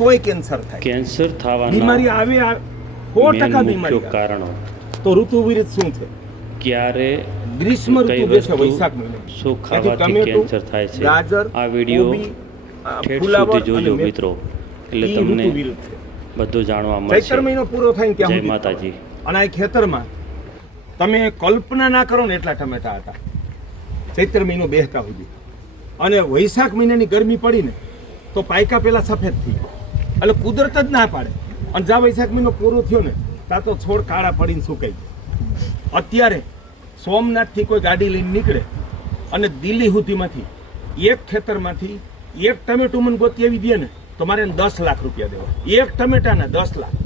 તોય કેન્સર થાય. કેન્સર બીમારી થવાના આવે આ સો ટકા બીમારી કારણો. તો ઋતુ વિરુદ્ધ શું છે? ક્યારે ગ્રીષ્મ ઋતુ જે છે વૈશાખ મહિને. શું ખાવાથી કેન્સર થાય છે? ગાજર આ વિડિયો ઠેઠ સુધી જોજો મિત્રો. એટલે તમને બધું જાણવા ચૈત્ર મહિનો પૂરો થાય ત્યાં જય માતાજી. અને આ ખેતરમાં તમે કલ્પના ના કરો ને એટલા ટમેટા હતા. ચૈત્ર મહિનો બેહતા સુધી. અને વૈશાખ મહિનાની ગરમી પડી ને તો પાયકા પેલા સફેદ થઈ ગયા. એટલે કુદરત જ ના પાડે. અને જ્યાં વૈશાખ મહિનો પૂરો થયો ને ત્યાં તો છોડ કાળા પડીને સુકાઈ ગયા. અત્યારે સોમનાથથી કોઈ ગાડી લઈને નીકળે અને દિલ્હી સુધીમાંથી એક ખેતરમાંથી એક ટમેટું મને ગોતી આવી દે ને, તો મારે દસ લાખ રૂપિયા દેવા. એક ટમેટાના દસ લાખ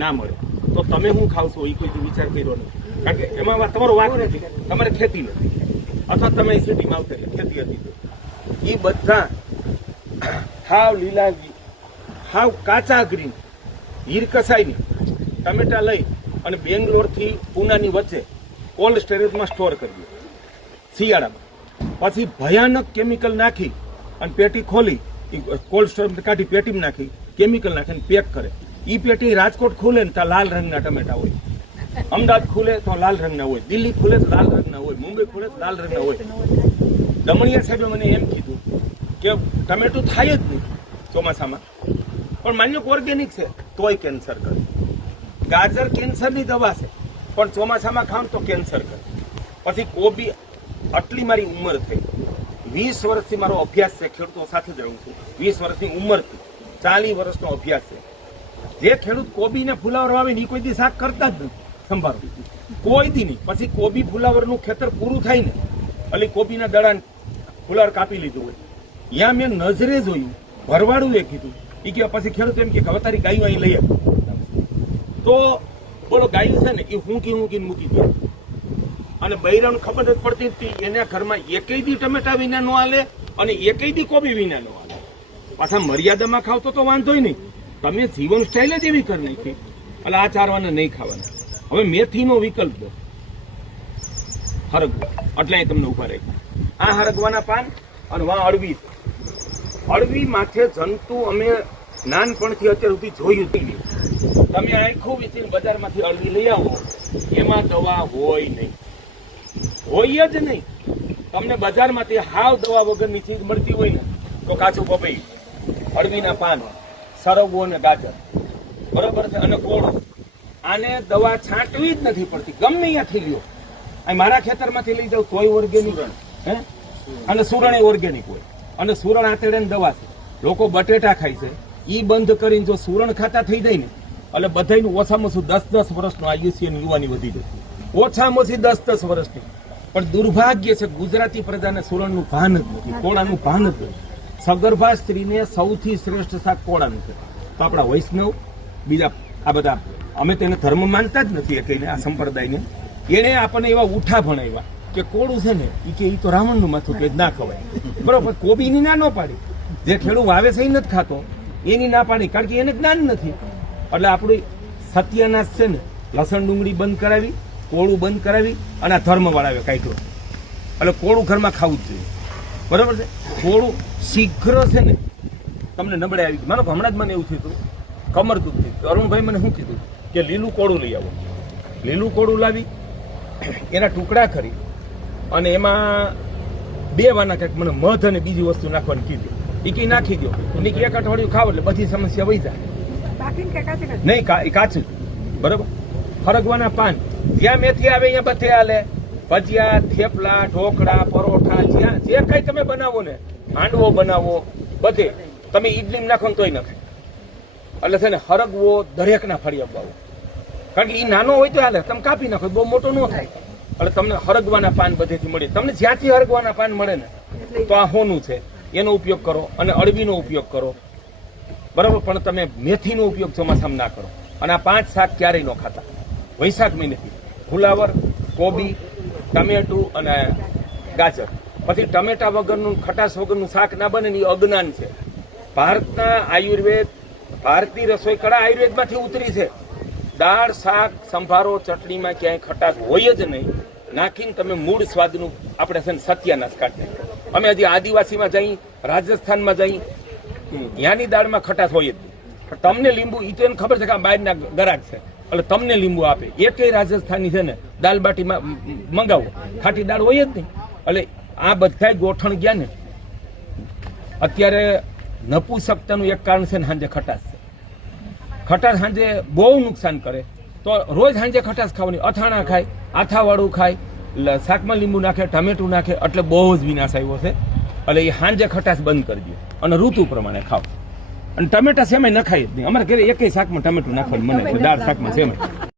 ના મળે. તો તમે શું ખાવશો? એ કોઈ વિચાર કર્યો નથી. કારણ કે એમાં તમારો વાત નથી. તમારે ખેતી નથી. અથવા તમે સિટીમાં આવતા ખેતી હતી. એ બધા હાવ લીલા હાવ કાચા ગ્રીન હીર કસાઈની ટમેટા લઈ અને બેંગ્લોરથી પૂનાની વચ્ચે કોલ્ડ સ્ટોરેજમાં સ્ટોર કરી શિયાળામાં. પછી ભયાનક કેમિકલ નાખી અને પેટી ખોલી. કોલ્ડ સ્ટોરેજ કાઢી, પેટીમાં નાખી કેમિકલ નાખીને પેક કરે. એ પેટી રાજકોટ ખુલે ને ત્યાં લાલ રંગના ટમેટા હોય. અમદાવાદ ખુલે તો લાલ રંગના હોય. દિલ્હી ખુલે તો લાલ રંગના હોય. મુંબઈ ખુલે તો લાલ રંગના હોય. દમણિયા સાહેબે મને એમ કીધું કે ટમેટું થાય જ નહીં ચોમાસામાં. પણ માન્ય ઓર્ગેનિક છે, તોય કેન્સર કરે. ગાજર કેન્સરની દવા છે, પણ ચોમાસામાં ખાવ તો કેન્સર કરે. પછી કોબી આટલી મારી ઉંમર થઈ. વીસ વર્ષથી મારો અભ્યાસ છે, ખેડૂતો સાથે જ રહું છું. વીસ વર્ષની ઉંમરથી. ચાલીસ વર્ષનો અભ્યાસ છે. જે ખેડૂત કોબીને ફુલાવર વાવે ને એ કોઈ દી શાક કરતા જ નથી. સંભાળો. કોઈ દી નહીં. પછી કોબી ફુલાવરનું ખેતર પૂરું થાય ને, એટલે કોબીના દડા ફુલાવર કાપી લીધું હોય. ત્યાં મેં નજરે જોયું, ભરવાડું એ કીધું એ કે પછી ખેડૂત એમ કે હવે તારી ગાયું અહીં લઈ તો બોલો, ગાયું છે ને એ હુંકી હુંકીને મૂકી દે. અને બૈરાને ખબર જ પડતી હતી એના ઘરમાં એકેય દી ટમેટા વિના નો હાલે અને એકેય દી કોબી વિના નો હાલે. પાછા મર્યાદામાં ખાવ તો તો વાંધોય નહીં. તમે જીવન સ્ટાઇલ જ એવી કરી નાખી. એટલે આ ચારવાના નહીં ખાવાના. હવે મેથીનો વિકલ્પ દો. હરગવો. એટલે અહીં તમને ઊભા રહી આ હરગવાના પાન અને વા અળવી. અળવી માથે જંતુ અમે નાનપણથી અત્યાર સુધી જોયું નહીં. તમે આખું વીસીને બજારમાંથી અળવી લઈ આવો. એમાં દવા હોય નહીં. હોય જ નહીં. તમને બજારમાંથી હાવ દવા વગરની ચીજ મળતી હોય ને તો કાચું પપઈ અળવીના પાન સરગવો અને ગાજર. બરોબર છે? અને કોળો. આને દવા છાંટવી જ નથી પડતી. ગમે અહીંયાથી લ્યો અહીં મારા ખેતરમાંથી લઈ જાઉં તોય ઓર્ગેનિક હે? અને સુરણ એ ઓર્ગેનિક હોય. અને સુરણ આતેડે દવા છે. લોકો બટેટા ખાય છે. ઈ બંધ કરીને જો સુરણ ખાતા થઈ જાય ને, એટલે બધાયનું ઓછામાં ઓછું દસ દસ વર્ષનું આયુષ્ય યુવાની વધી જશે. ઓછામાં ઓછી દસ દસ વર્ષની. પણ દુર્ભાગ્ય છે, ગુજરાતી પ્રજાને સુરણનું ભાન જ નથી, કોળાનું ભાન જ નથી. સગર્ભા સ્ત્રીને સૌથી શ્રેષ્ઠ શાક કોળાનું છે. તો આપણા વૈષ્ણવ, બીજા આ બધા, અમે તેને ધર્મ માનતા જ નથી એ કહીને આ સંપ્રદાયને. એણે આપણને એવા ઉઠા ભણાવ્યા કે કોળું છે ને એ કે એ તો રાવણનું માથું કે ના ખવાય. બરોબર, કોબીની ના ન પાડી. જે ખેડૂત વાવે છે એ નથી ખાતો એની ના પાડી, કારણ કે એને જ્ઞાન નથી. એટલે આપણું સત્યનાશ છે ને, લસણ ડુંગળી બંધ કરાવી, કોળું બંધ કરાવી અને આ ધર્મ વાળાવે કાઢ્યો એટલે કોળું ઘરમાં ખાવું જ જોઈએ. બરાબર છે? કોળું શીઘ્ર છે ને, તમને નબળે આવી ગયું મારો હમણાં જ મને એવું થયું હતું, કમર દુખતી થયું અરુણભાઈ મને શું કીધું? કે લીલું કોળું લઈ આવો. લીલું કોળું લાવી, એના ટુકડા કરી, અને એમાં બે વાના કંઈક મને મધ અને બીજી વસ્તુ નાખવાની કીધી. એ નાખી દો ઈ એક અઠવાડિયું ખાવ એટલે બધી સમસ્યા વહી જાય. નહીં કાચું. બરોબર? ફરગવાના પાન. જ્યાં મેથી આવે અહીંયા બધે હાલે. ભજીયા થેપલા ઢોકળા પરોઠા જ્યાં જે કઈ તમે બનાવો ને હાંડવો બનાવો બધે. તમે ઈડલી નાખો ને તોય નખાય એટલે છે ને હરગવો દરેકના ફળી અપાવો કારણ કે એ નાનો હોય તો હાલે. તમે કાપી નાખો બહુ મોટો ન થાય. એટલે તમને હરગવાના પાન બધેથી મળે. તમને જ્યાંથી હરગવાના પાન મળે ને તો આ હોનું છે. એનો ઉપયોગ કરો અને અળવીનો ઉપયોગ કરો. બરાબર? પણ તમે મેથીનો ઉપયોગ ચોમાસામાં ના કરો. અને આ પાંચ શાક ક્યારેય ન ખાતા. વૈશાખ મહિનેથી. ફુલાવર કોબી, ટમેટું અને ગાજર. પછી ટમેટા વગરનું, ખટાશ વગરનું શાક ના બને એ અજ્ઞાન છે. ભારતના આયુર્વેદ, ભારતીય રસોઈ કળા આયુર્વેદમાંથી ઉતરી છે. દાળ, શાક, સંભારો, ચટણીમાં ક્યાંય ખટાશ હોય જ નહીં. નાખીને તમે મૂળ સ્વાદનું આપણે છે ને સત્યાનાશ કાઢીએ અમે હજી આદિવાસીમાં જઈ, રાજસ્થાનમાં જઈ, ત્યાંની દાળમાં ખટાશ હોય જ તમને લીંબુ એ તો એને ખબર છે કે આ બહારના ગરાક છે. એટલે તમને લીંબુ આપે. એકેય રાજસ્થાની છે ને દાલ બાટીમાં મંગાવો. ખાટી દાળ હોય જ નહીં. એટલે આ બધાય ગોઠણ ગયા ને, અત્યારે નપુસકતાનું એક કારણ છે ને, સાંજે ખટાશ છે. ખટાશ સાંજે બહુ નુકસાન કરે. તો રોજ સાંજે ખટાશ ખાવાની. અથાણા ખાય, આથાવાળું ખાય શાકમાં લીંબુ નાખે, ટમેટું નાખે, એટલે બહુ જ વિનાશ આવ્યો છે. એટલે એ સાંજે ખટાશ બંધ કરી દો અને ઋતુ પ્રમાણે ખાવ અને ટમેટા સેમાય નખાય જ નહીં. અમારે ઘરે એકેય શાકમાં ટમેટું નાખવાનું મને દાળ શાકમાં સેમાય